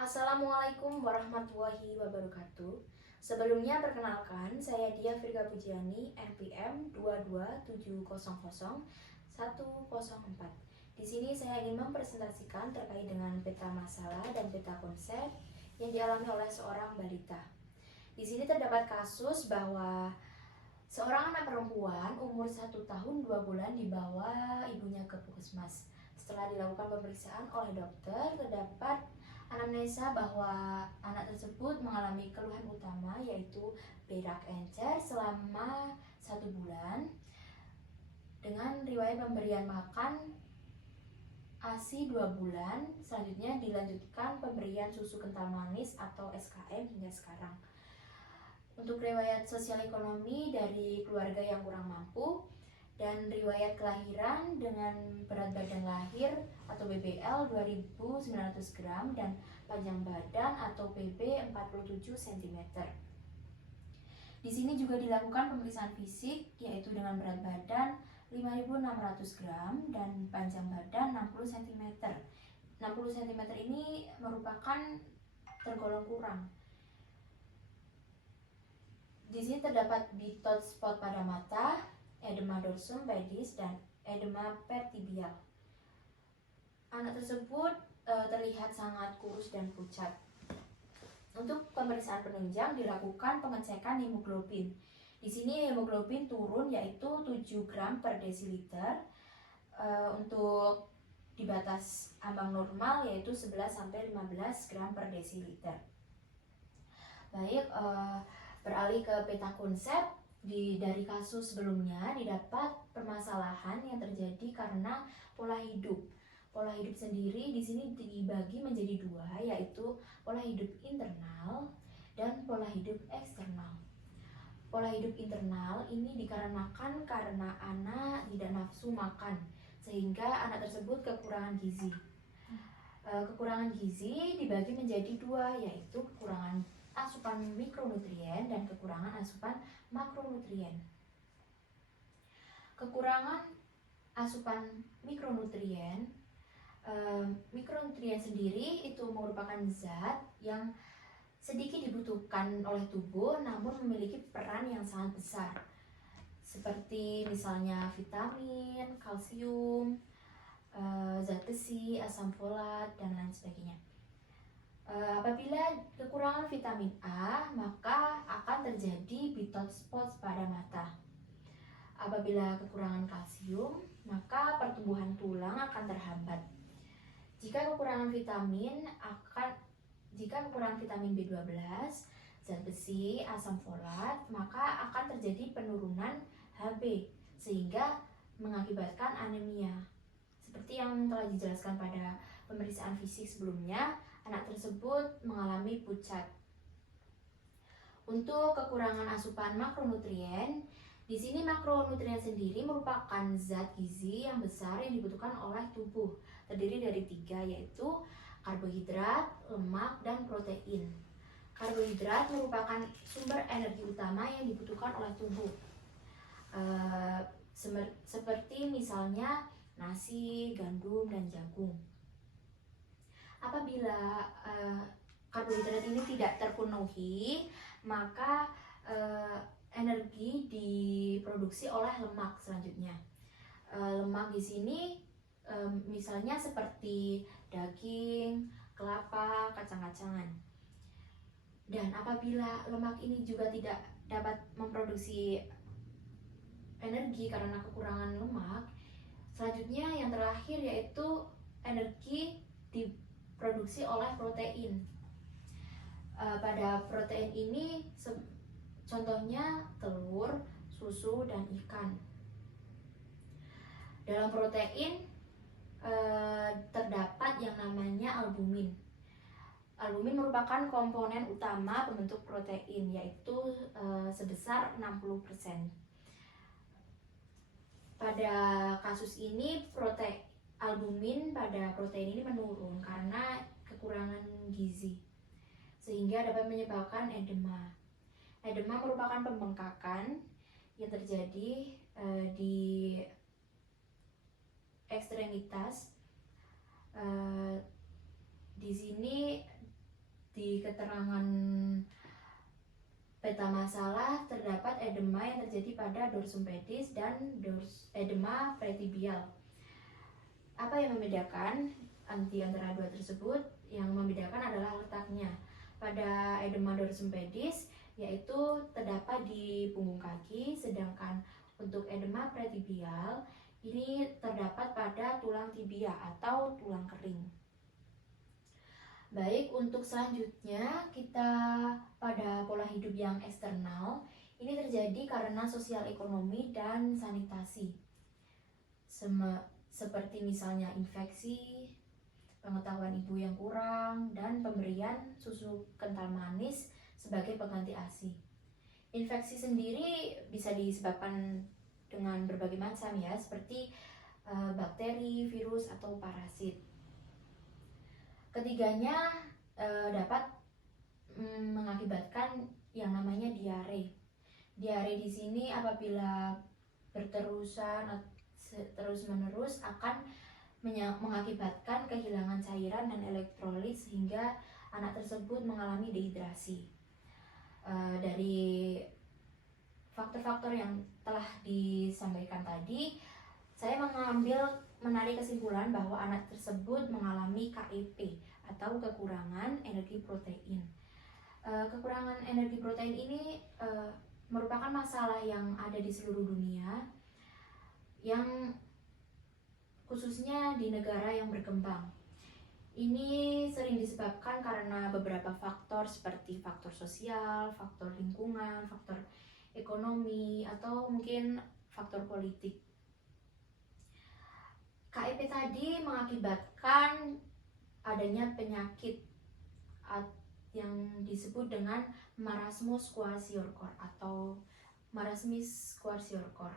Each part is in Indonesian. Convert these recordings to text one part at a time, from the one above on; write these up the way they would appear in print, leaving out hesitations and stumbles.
Assalamualaikum warahmatullahi wabarakatuh. Sebelumnya perkenalkan, saya Dia Firga Pujiani, NPM 227000104. Di sini saya ingin mempresentasikan terkait dengan peta masalah dan peta konsep yang dialami oleh seorang balita. Di sini terdapat kasus bahwa seorang anak perempuan umur 1 tahun 2 bulan dibawa ibunya ke puskesmas. Setelah dilakukan pemeriksaan oleh dokter, terdapat anamnesa bahwa anak tersebut mengalami keluhan utama yaitu berak encer selama 1 bulan dengan riwayat pemberian makan ASI 2 bulan. Selanjutnya dilanjutkan pemberian susu kental manis atau SKM hingga sekarang. Untuk riwayat sosial ekonomi dari keluarga yang kurang mampu dan riwayat kelahiran dengan berat badan lahir atau BBL 2.900 gram dan panjang badan atau PB 47 cm. Di sini juga dilakukan pemeriksaan fisik yaitu dengan berat badan 5.600 gram dan panjang badan 60 cm. 60 cm ini merupakan tergolong kurang. Di sini terdapat bitot spot pada mata, edema dorsum pedis, dan edema pertibial. Anak tersebut terlihat sangat kurus dan pucat. Untuk pemeriksaan penunjang dilakukan pengecekan hemoglobin. Di sini hemoglobin turun yaitu 7 gram per desiliter. Untuk di batas ambang normal yaitu 11-15 gram per desiliter. Baik, beralih ke peta konsep, dari kasus sebelumnya didapat permasalahan yang terjadi karena pola hidup. Pola hidup sendiri di sini dibagi menjadi dua, yaitu pola hidup internal dan pola hidup eksternal. Pola hidup internal ini dikarenakan karena anak tidak nafsu makan, sehingga anak tersebut kekurangan gizi. Kekurangan gizi dibagi menjadi dua, yaitu kekurangan asupan mikronutrien dan kekurangan asupan makronutrien. Kekurangan asupan mikronutrien, mikronutrien sendiri itu merupakan zat yang sedikit dibutuhkan oleh tubuh namun memiliki peran yang sangat besar, seperti misalnya vitamin, kalsium, zat besi, asam folat, dan lain sebagainya. Apabila kekurangan vitamin A, maka akan terjadi bitot spots pada mata. Apabila kekurangan kalsium, maka pertumbuhan tulang akan terhambat. Jika kekurangan vitamin B12, zat besi, asam folat, maka akan terjadi penurunan Hb sehingga mengakibatkan anemia. Seperti yang telah dijelaskan pada pemeriksaan fisik sebelumnya, anak tersebut mengalami pucat. Untuk kekurangan asupan makronutrien, di sini makronutrien sendiri merupakan zat gizi yang besar yang dibutuhkan oleh tubuh. Terdiri dari 3, yaitu karbohidrat, lemak, dan protein. Karbohidrat merupakan sumber energi utama yang dibutuhkan oleh tubuh. Seperti misalnya nasi, gandum, dan jagung. Apabila karbohidrat ini tidak terpenuhi, maka energi diproduksi oleh lemak selanjutnya. Lemak di sini misalnya seperti daging, kelapa, kacang-kacangan. Dan apabila lemak ini juga tidak dapat memproduksi energi karena kekurangan lemak, selanjutnya yang terakhir yaitu energi diproduksi oleh protein. Pada protein ini contohnya telur, susu, dan ikan. Dalam protein terdapat yang namanya albumin. Albumin merupakan komponen utama pembentuk protein, yaitu sebesar 60%. Pada kasus ini albumin pada protein ini menurun karena kekurangan gizi, sehingga dapat menyebabkan edema. Edema merupakan pembengkakan yang terjadi di ekstremitas. Di sini keterangan peta masalah terdapat edema yang terjadi pada dorsum pedis dan edema pretibial. Apa yang membedakan antara dua tersebut? Yang membedakan adalah letaknya. Pada edema dorsum pedis yaitu terdapat di punggung kaki, sedangkan untuk edema pretibial ini terdapat pada tulang tibia atau tulang kering. Baik, untuk selanjutnya kita pada pola hidup yang eksternal. Ini terjadi karena sosial ekonomi dan sanitasi. Seperti misalnya infeksi, pengetahuan ibu yang kurang, dan pemberian susu kental manis sebagai pengganti ASI. Infeksi sendiri bisa disebabkan dengan berbagai macam ya, seperti bakteri, virus, atau parasit. Ketiganya dapat mengakibatkan yang namanya diare. Diare di sini apabila terus-menerus akan mengakibatkan kehilangan cairan dan elektrolit sehingga anak tersebut mengalami dehidrasi. Dari faktor-faktor yang telah disampaikan tadi, saya menarik kesimpulan bahwa anak tersebut mengalami KEP atau kekurangan energi protein. Kekurangan energi protein ini merupakan masalah yang ada di seluruh dunia, yang khususnya di negara yang berkembang. Ini sering disebabkan karena beberapa faktor seperti faktor sosial, faktor lingkungan, faktor ekonomi, atau mungkin faktor politik. KEP tadi mengakibatkan adanya penyakit yang disebut dengan marasmus kwashiorkor atau marasmus kwashiorkor.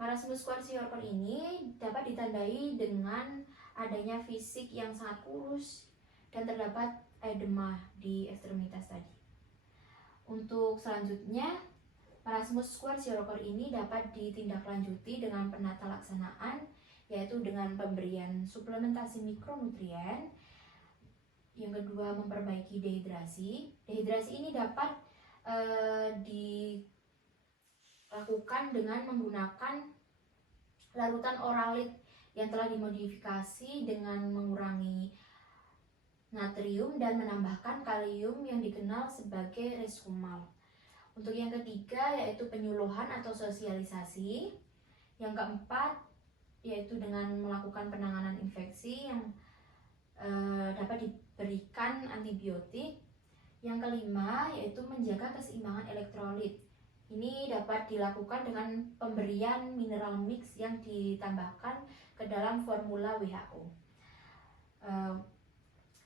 Marasmus kwashiorkor ini dapat ditandai dengan adanya fisik yang sangat kurus dan terdapat edema di ekstremitas tadi. Untuk selanjutnya, marasmus kwashiorkor ini dapat ditindaklanjuti dengan penata laksanaan, yaitu dengan pemberian suplementasi mikronutrien. Yang kedua, memperbaiki dehidrasi. Dehidrasi ini dapat dilakukan dengan menggunakan larutan oralit yang telah dimodifikasi dengan mengurangi natrium dan menambahkan kalium yang dikenal sebagai reskumal. Untuk yang ketiga yaitu penyuluhan atau sosialisasi. Yang keempat yaitu dengan melakukan penanganan infeksi yang dapat diberikan antibiotik. Yang kelima yaitu menjaga keseimbangan elektrolit. Ini dapat dilakukan dengan pemberian mineral mix yang ditambahkan ke dalam formula WHO.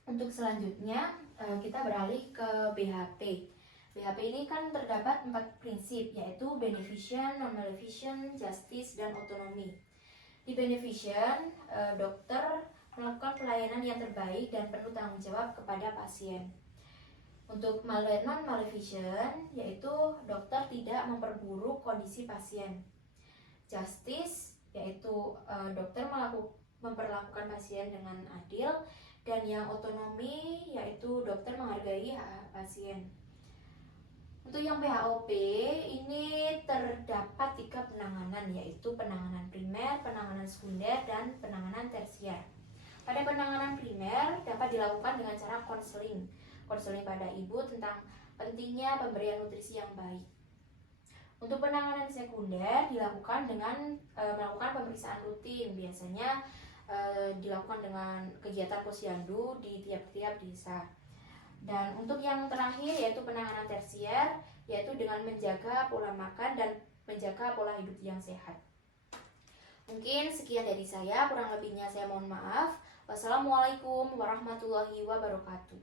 Untuk selanjutnya kita beralih ke BHP. BHP ini kan terdapat 4 prinsip, yaitu beneficent, non-maleficent, justice, dan otonomi. Di beneficent, dokter melakukan pelayanan yang terbaik dan penuh tanggung jawab kepada pasien. Untuk non-maleficent, yaitu dokter tidak memperburuk kondisi pasien. Justice, yaitu dokter memperlakukan pasien dengan adil. Dan yang otonomi, yaitu dokter menghargai hak pasien. Untuk yang PHOP, ini terdapat 3 penanganan, yaitu penanganan primer, penanganan sekunder, dan penanganan tersier. Pada penanganan primer dapat dilakukan dengan cara konseling pada ibu tentang pentingnya pemberian nutrisi yang baik. Untuk penanganan sekunder dilakukan dengan melakukan pemeriksaan rutin, biasanya dilakukan dengan kegiatan posyandu di tiap-tiap desa. Dan untuk yang terakhir yaitu penanganan tersier, yaitu dengan menjaga pola makan dan menjaga pola hidup yang sehat. Mungkin sekian dari saya, kurang lebihnya saya mohon maaf. Wassalamualaikum warahmatullahi wabarakatuh.